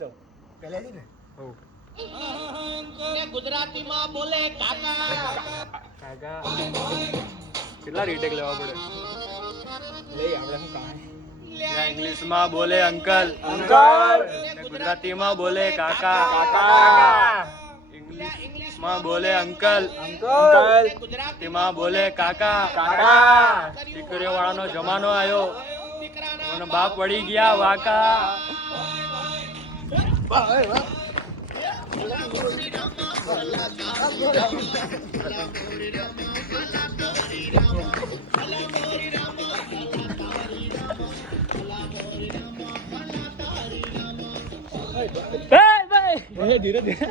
ચલ પહેલેથી ને હો ગુજરાતીમાં બોલે કાકા કાકા કેટલા રીટેક લેવા પડે લઈ આપણે શું કામ ઇંગ્લિશમાં બોલે અંકલ અંકલ ગુજરાતીમાં બોલે કાકા કાકા ઇંગ્લિશમાં બોલે અંકલ અંકલ તેમાં બોલે કાકા કાકા દીકરીઓ વાળાનો જમાનો આવ્યો મને બાપ પડી ગયા વાકા ધીરે ધીરે